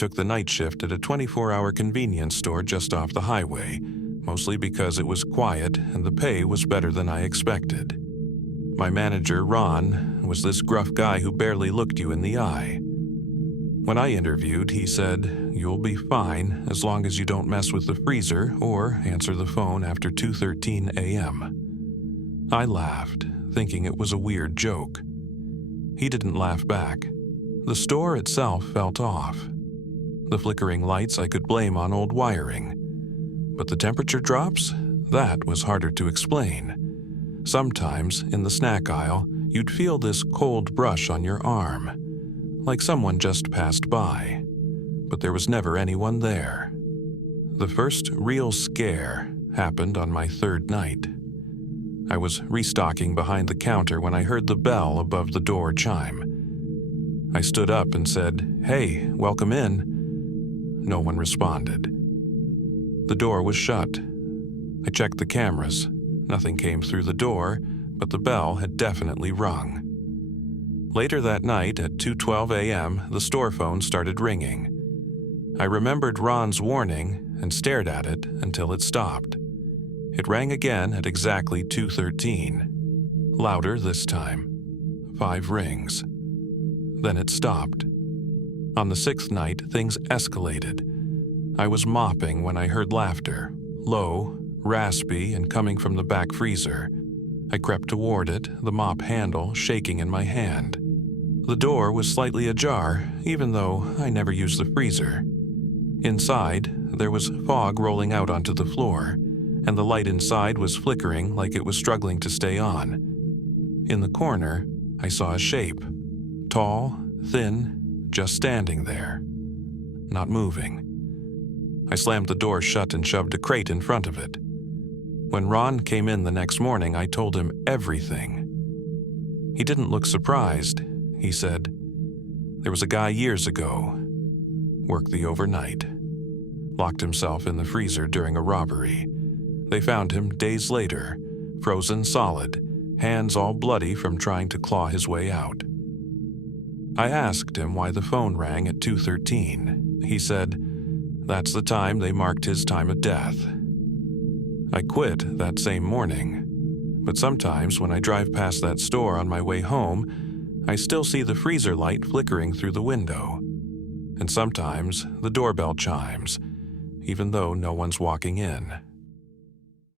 took the night shift at a 24-hour convenience store just off the highway, mostly because it was quiet and the pay was better than I expected. My manager, Ron, was this gruff guy who barely looked you in the eye. When I interviewed, he said, "You'll be fine as long as you don't mess with the freezer or answer the phone after 2:13 a.m. I laughed, thinking it was a weird joke. He didn't laugh back. The store itself felt off. The flickering lights I could blame on old wiring. But the temperature drops? That was harder to explain. Sometimes, in the snack aisle, you'd feel this cold brush on your arm, like someone just passed by. But there was never anyone there. The first real scare happened on my third night. I was restocking behind the counter when I heard the bell above the door chime. I stood up and said, "Hey, welcome in." No one responded. The door was shut. I checked the cameras. Nothing came through the door, but the bell had definitely rung. Later that night at 2:12 a.m., the store phone started ringing. I remembered Ron's warning and stared at it until it stopped. It rang again at exactly 2:13. Louder this time. 5 rings. Then it stopped. On the 6th night, things escalated. I was mopping when I heard laughter, low, raspy, and coming from the back freezer. I crept toward it, the mop handle shaking in my hand. The door was slightly ajar, even though I never used the freezer. Inside, there was fog rolling out onto the floor, and the light inside was flickering like it was struggling to stay on. In the corner, I saw a shape. Tall, thin, just standing there. Not moving. I slammed the door shut and shoved a crate in front of it. When Ron came in the next morning, I told him everything. He didn't look surprised. He said, "There was a guy years ago. Worked the overnight. Locked himself in the freezer during a robbery. They found him days later, frozen solid, hands all bloody from trying to claw his way out." I asked him why the phone rang at 2:13. He said, "That's the time they marked his time of death." I quit that same morning, but sometimes when I drive past that store on my way home, I still see the freezer light flickering through the window. And sometimes the doorbell chimes, even though no one's walking in.